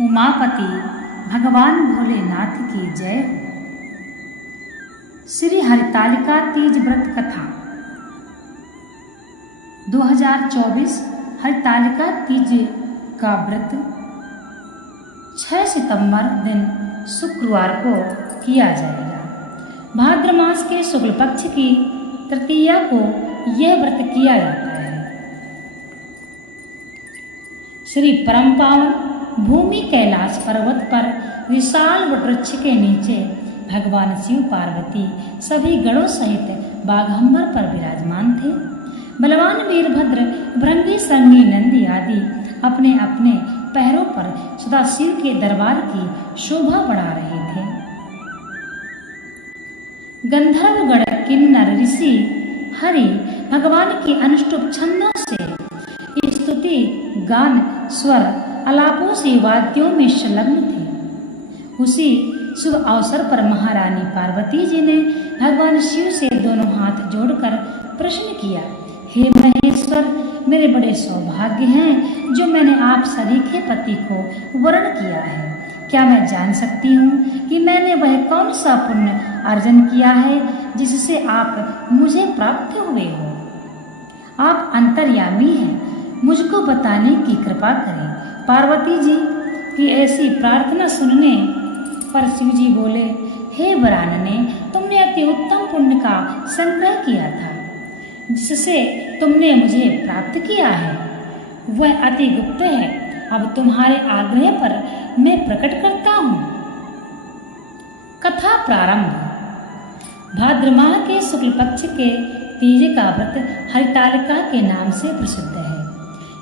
उमापति भगवान भोलेनाथ की जय हो। श्री हरितालिका तीज व्रत कथा 2024 हरितालिका तीज का व्रत 6 सितंबर दिन शुक्रवार को किया जाएगा। भाद्र मास के शुक्ल पक्ष की तृतीया को यह व्रत किया जाता है। श्री परम पावन भूमि कैलाश पर्वत पर विशाल वटवृक्ष के नीचे भगवान शिव पार्वती सभी गणों सहित बाघंबर पर विराजमान थे। बलवान वीरभद्र, भृंगी, संगी, नंदी आदि अपने अपने पैरों पर सदा शिव के दरबार की शोभा बढ़ा रहे थे। गंधर्वगण, किन्नर, ऋषि हरि भगवान के अनुष्टुप छंदों से स्तुति, गान, स्वर, आलापों से वाद्यों में संलग्न थे। उसी शुभ अवसर पर महारानी पार्वती जी ने भगवान शिव से दोनों हाथ जोड़कर प्रश्न किया, हे महेश्वर, मेरे बड़े सौभाग्य हैं जो मैंने आप सरीखे पति को वरण किया है। क्या मैं जान सकती हूँ कि मैंने वह कौन सा पुण्य अर्जन किया है जिससे आप मुझे प्राप्त हुए हो? आप अंतर्यामी हैं, मुझको बताने की कृपा करें। पार्वती जी की ऐसी प्रार्थना सुनने पर शिव जी बोले, हे वरानने, तुमने अति उत्तम पुण्य का संग्रह किया था जिससे तुमने मुझे प्राप्त किया है। वह अति गुप्त है। अब तुम्हारे आग्रह पर मैं प्रकट करता हूँ। कथा प्रारंभ। भाद्र माह के शुक्ल पक्ष के तीज का व्रत हरितालिका के नाम से प्रसिद्ध है।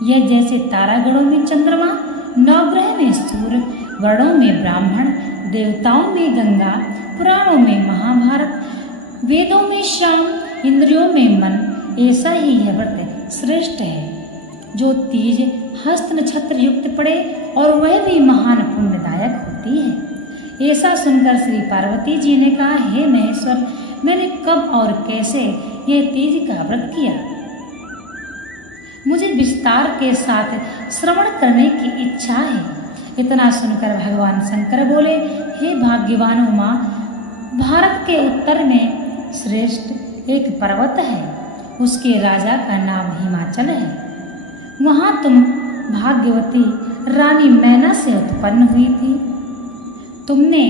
यह जैसे तारागणों में चंद्रमा, नवग्रह में सूर्य, वर्णों में ब्राह्मण, देवताओं में गंगा, पुराणों में महाभारत, वेदों में शाम, इंद्रियों में मन, ऐसा ही यह व्रत श्रेष्ठ है। जो तीज हस्त नक्षत्र युक्त पड़े और वह भी महान पुण्यदायक होती है। ऐसा सुनकर श्री पार्वती जी ने कहा, हे महेश्वर, मैंने कब और कैसे यह तीज का व्रत किया? मुझे विस्तार के साथ श्रवण करने की इच्छा है। इतना सुनकर भगवान शंकर बोले, हे भाग्यवान उमा, भारत के उत्तर में श्रेष्ठ एक पर्वत है। उसके राजा का नाम हिमाचल है। वहाँ तुम भाग्यवती रानी मैना से उत्पन्न हुई थी। तुमने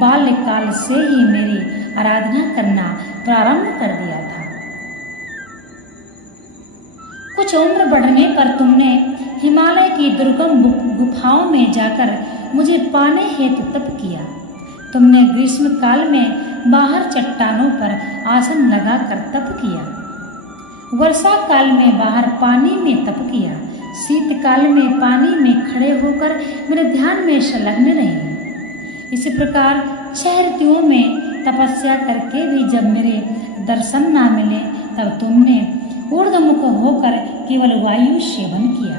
बाल्यकाल से ही मेरी आराधना करना प्रारंभ कर दिया था। कुछ उम्र बढ़ने पर तुमने हिमालय की दुर्गम गुफाओं में जाकर मुझे पाने हेतु तप किया। तुमने ग्रीष्म काल में बाहर चट्टानों पर आसन लगाकर तप किया। वर्षा काल में बाहर पानी में तप किया। शीतकाल में पानी में खड़े होकर मेरे ध्यान में संलग्न रहे। इसी प्रकार 6 ऋतुओं में तपस्या करके भी जब मेरे दर्शन ना मिले तब तुमने ऊर्ध्वमुख होकर केवल वायु सेवन किया।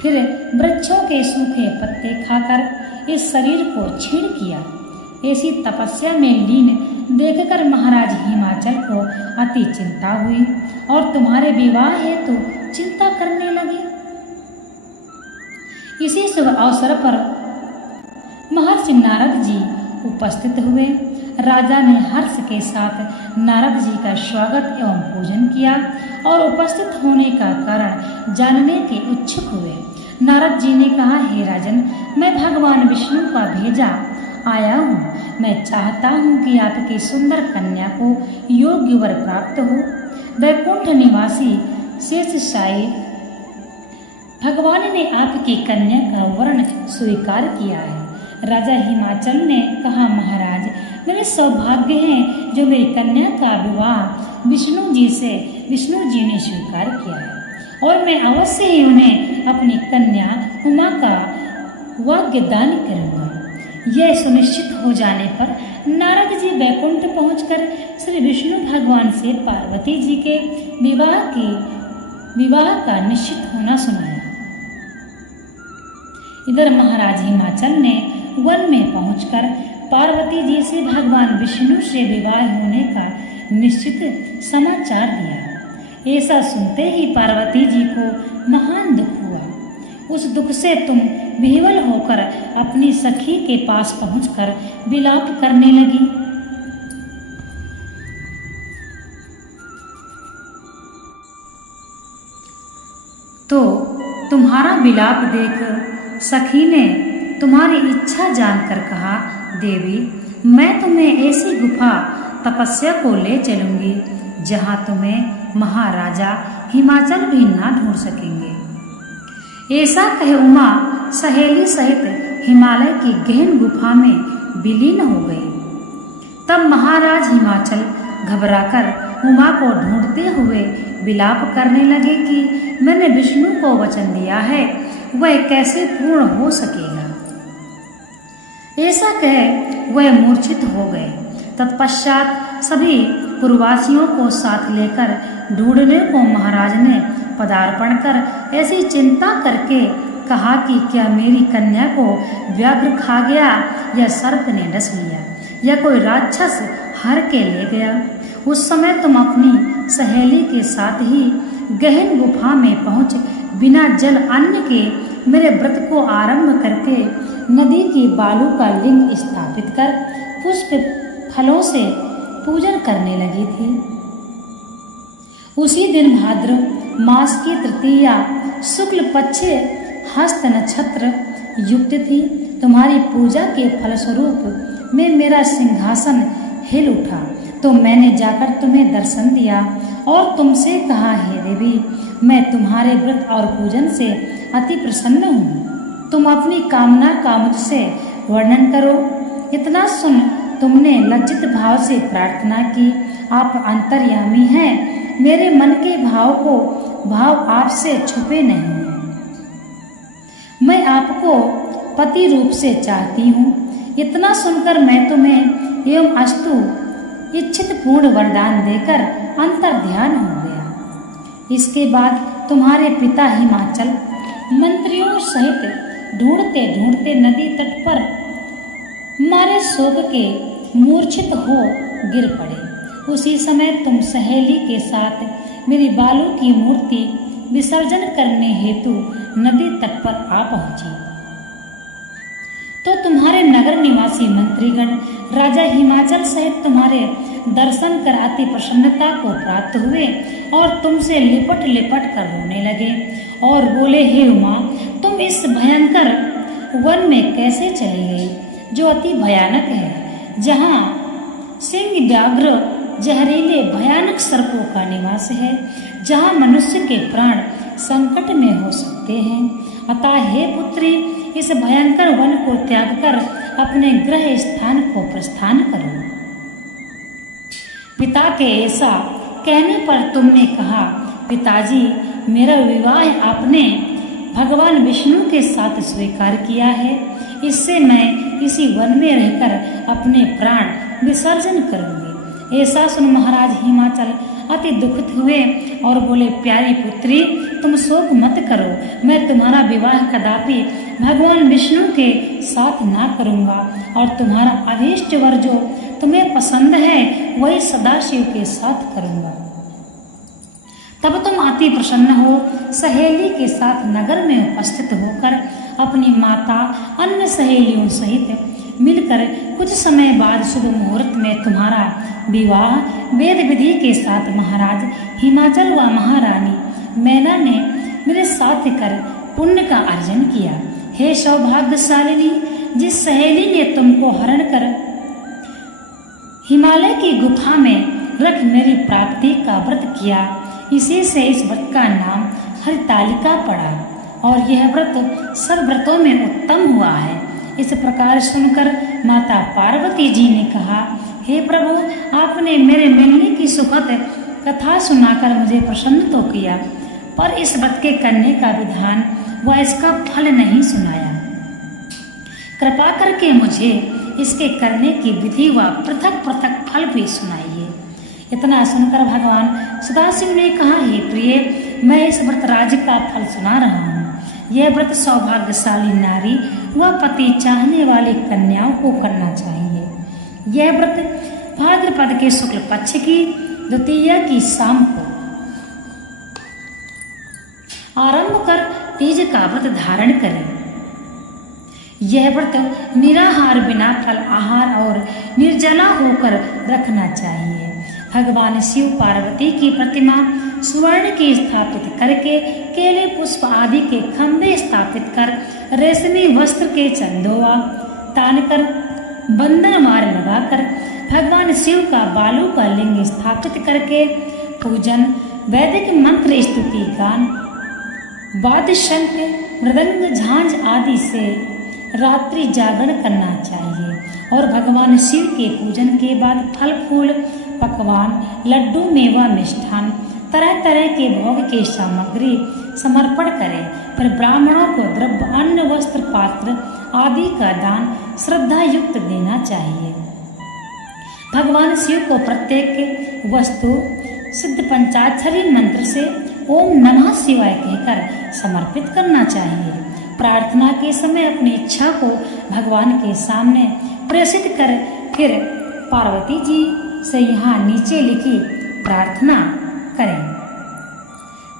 फिर वृक्षों के सूखे पत्ते खाकर इस शरीर को छीण किया। ऐसी तपस्या में लीन देखकर महाराज हिमाचल को अति चिंता हुई और तुम्हारे विवाह हेतु चिंता करने लगे। इसी शुभ अवसर पर महर्षि नारद जी उपस्थित हुए। राजा ने हर्ष के साथ नारद जी का स्वागत एवं पूजन किया और उपस्थित होने का कारण जानने के इच्छुक हुए। नारद जी ने कहा, हे राजन, मैं भगवान विष्णु का भेजा आया हूँ। मैं चाहता हूँ कि आपकी सुंदर कन्या को योग्य वर प्राप्त हो। वैकुंठ निवासी शेषशायी भगवान ने आपकी कन्या का वर्ण स्वीकार किया है। राजा हिमाचल ने कहा, महाराज, मेरे सौभाग्य हैं जो मेरी कन्या का विवाह विष्णु जी ने स्वीकार किया है और मैं अवश्य ही उन्हें अपनी कन्या उमा का वाग्य दान करूंगा। यह सुनिश्चित हो जाने पर नारद जी वैकुंठ पहुंचकर श्री विष्णु भगवान से पार्वती जी के विवाह का निश्चित होना सुनाया। इधर महाराज हिमाचल ने वन में पहुंचकर पार्वती जी से भगवान विष्णु से विवाह होने का निश्चित समाचार दिया। ऐसा सुनते ही पार्वती जी को महान दुख हुआ। उस दुख से तुम विह्वल होकर अपनी सखी के पास पहुंचकर विलाप करने लगी। तो तुम्हारा विलाप देख सखी ने तुम्हारी इच्छा जानकर कहा, देवी मैं तुम्हें ऐसी गुफा तपस्या को ले चलूंगी जहां तुम्हें महाराजा हिमाचल भी ना ढूंढ सकेंगे। ऐसा कहे उमा सहेली सहित हिमालय की गहन गुफा में विलीन हो गई। तब महाराज हिमाचल घबराकर उमा को ढूंढते हुए विलाप करने लगे कि मैंने विष्णु को वचन दिया है, वह कैसे पूर्ण हो सकेगा। ऐसा कह वह मूर्छित हो गए। तत्पश्चात सभी पुरवासियों को साथ लेकर ढूंढने को महाराज ने पदार्पण कर ऐसी चिंता करके कहा कि क्या मेरी कन्या को व्याघ्र खा गया या सर्प ने डस लिया या कोई राक्षस हर के ले गया। उस समय तुम अपनी सहेली के साथ ही गहन गुफा में पहुंच बिना जल अन्न के मेरे व्रत को आरंभ करके नदी की बालू का लिंग स्थापित कर पुष्प फलों से पूजन करने लगी थी। उसी दिन भाद्र मास की तृतीया शुक्ल पक्ष हस्त नक्षत्र युक्त थी। तुम्हारी पूजा के फलस्वरूप में मेरा सिंहासन हिल उठा, तो मैंने जाकर तुम्हें दर्शन दिया और तुमसे कहा, हे देवी मैं तुम्हारे व्रत और पूजन से अति प्रसन्न हूँ। तुम अपनी कामना का मुझसे वर्णन करो। इतना सुन तुमने लज्जित भाव से प्रार्थना की, आप अंतर्यामी हैं, मेरे मन के भाव आपसे छुपे नहीं हैं। मैं आपको पति रूप से चाहती हूँ। इतना सुनकर मैं तुम्हें एवं अस्तु इच्छित पूर्ण वरदान देकर अंतर ध्यान हो गया। इसके बाद तुम्हारे पिता हिमाचल मंत्रियों सहित ढूंढते ढूंढते नदी तट पर मारे शोक के मूर्छित हो गिर पड़े। उसी समय तुम सहेली के साथ मेरी बालू की मूर्ति विसर्जन करने हेतु नदी तट पर आ पहुंची। तो तुम्हारे नगर निवासी मंत्रीगण राजा हिमाचल सहित तुम्हारे दर्शन कर अति प्रसन्नता को प्राप्त हुए और तुमसे लिपट लिपट कर रोने लगे और बोले, हे उमा तुम इस भयंकर वन में कैसे चली गई जो अति भयानक है, जहाँ सिंह व्याघ्र जहरीले भयानक सर्पों का निवास है, जहाँ मनुष्य के प्राण संकट में हो सकते हैं। अतः हे पुत्री इस भयंकर वन को त्याग कर अपने गृह स्थान को प्रस्थान करो। पिता के ऐसा कहने पर तुमने कहा, पिताजी मेरा विवाह आपने भगवान विष्णु के साथ स्वीकार किया है, इससे मैं इसी वन में रहकर अपने प्राण विसर्जन करूंगी। ऐसा सुन महाराज हिमाचल अति दुखित हुए और बोले, प्यारी पुत्री तुम शोक मत करो, मैं तुम्हारा विवाह कदापि भगवान विष्णु के साथ ना करूंगा और तुम्हारा अभीष्ट वर जो तुम्हें पसंद है वही सदाशिव के साथ करूंगा। तब तुम अति प्रसन्न हो सहेली के साथ नगर में उपस्थित होकर अपनी माता अन्य सहेलियों सहित मिलकर कुछ समय बाद शुभ मुहूर्त में तुम्हारा विवाह वेद विधि के साथ महाराज हिमाचल व महारानी मैना ने मेरे साथ कर पुण्य का अर्जन किया। हे सौभाग्यशालिनी, जिस सहेली ने तुमको हरण कर हिमालय की गुफा में रख मेरी प्राप्ति का व्रत किया, इसी से इस व्रत का नाम हरितालिका पड़ा और यह व्रत सब व्रतों में उत्तम हुआ है। इस प्रकार सुनकर माता पार्वती जी ने कहा, हे प्रभु आपने मेरे मिलने की सुखद कथा सुनाकर मुझे प्रसन्न तो किया, पर इस व्रत के करने का विधान व इसका फल नहीं सुनाया। कृपा करके मुझे इसके करने की विधि व पृथक पृथक फल भी सुनाइए। इतना सुनकर भगवान सदाशिव ने कहा, हे प्रिय मैं इस व्रत राज्य का फल सुना रहा हूँ। यह व्रत सौभाग्यशाली नारी व पति चाहने वाली कन्याओं को करना चाहिए। यह व्रत भाद्रपद के शुक्ल पक्ष की द्वितीया की शाम को आरंभ कर तीज का व्रत धारण करें। यह व्रत निराहार बिना फल आहार और निर्जला होकर रखना चाहिए। भगवान शिव पार्वती की प्रतिमा स्वर्ण की स्थापित करके केले पुष्प आदि के खंभे स्थापित कर रेशमी वस्त्र के चंदोआ तानकर बंधन मार लगाकर भगवान शिव का बालू का लिंग स्थापित करके पूजन, वैदिक मंत्र स्तुति गान, वाद्य शंख मृदंग झांझ आदि से रात्रि जागरण करना चाहिए और भगवान शिव के पूजन के बाद फल फूल पकवान लड्डू मेवा मिष्ठान तरह तरह के भोग की सामग्री समर्पण करें। फिर ब्राह्मणों को द्रव्य अन्न वस्त्र पात्र आदि का दान श्रद्धा युक्त देना चाहिए। भगवान शिव को प्रत्येक वस्तु सिद्ध पंचाक्षरी मंत्र से ओम नमः शिवाय कहकर समर्पित करना चाहिए। प्रार्थना के समय अपनी इच्छा को भगवान के सामने प्रेषित कर फिर पार्वती जी से यहाँ नीचे लिखी प्रार्थना करें।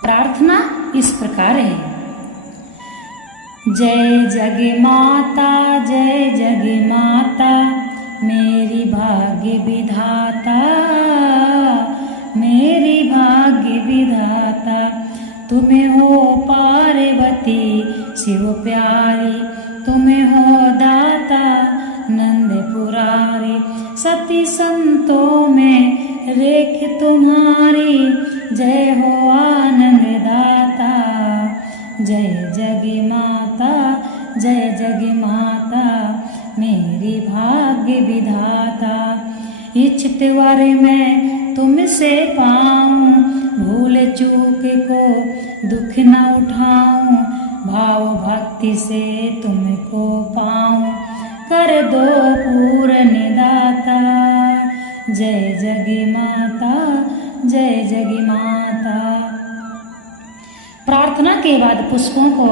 प्रार्थना इस प्रकार है। जय जग माता, जय जग माता, मेरी भाग्य विधाता, मेरी भाग्य विधाता, तुम्हें हो पार्वती शिव प्यारी, तुम्हें हो दाता नंद पुरारी, सती संतों में रेख तुम्हारी, जय हो आनंद दाता, जय जगी माता, जय जगी माता, मेरी भाग्य विधाता। इच्छित वर मैं तुमसे पाऊं, भूल चूक को दुख न उठाऊं, भाव भक्ति से तुमको पाऊं, कर दो पूर्ण दाता, जय जगी माता, जय जगी माता। प्रार्थना के बाद पुष्पों को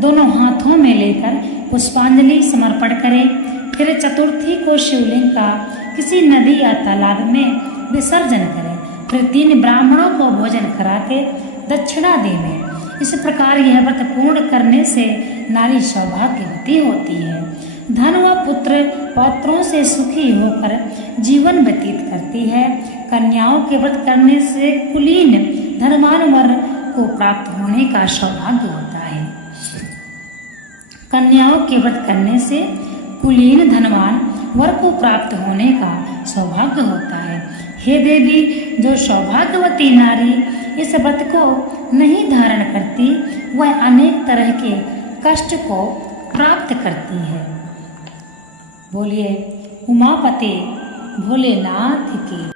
दोनों हाथों में लेकर पुष्पांजलि समर्पण करें। फिर चतुर्थी को शिवलिंग का किसी नदी या तालाब में विसर्जन करें। फिर 3 ब्राह्मणों को भोजन करा के दक्षिणा देवें। इस प्रकार यह व्रत पूर्ण करने से नारी सौभाग्यवती होती है, धन व पुत्र पौत्रों से सुखी होकर जीवन व्यतीत करती है। कन्याओं के व्रत करने से कुलीन धनवान वर को प्राप्त होने का सौभाग्य होता है। कन्याओं के व्रत करने से कुलीन धनवान वर को प्राप्त होने का सौभाग्य होता है। हे देवी, जो सौभाग्यवती नारी इस व्रत को नहीं धारण करती, वह अनेक तरह के कष्ट को प्राप्त करती है। बोलिए उमापति भोलेनाथ की।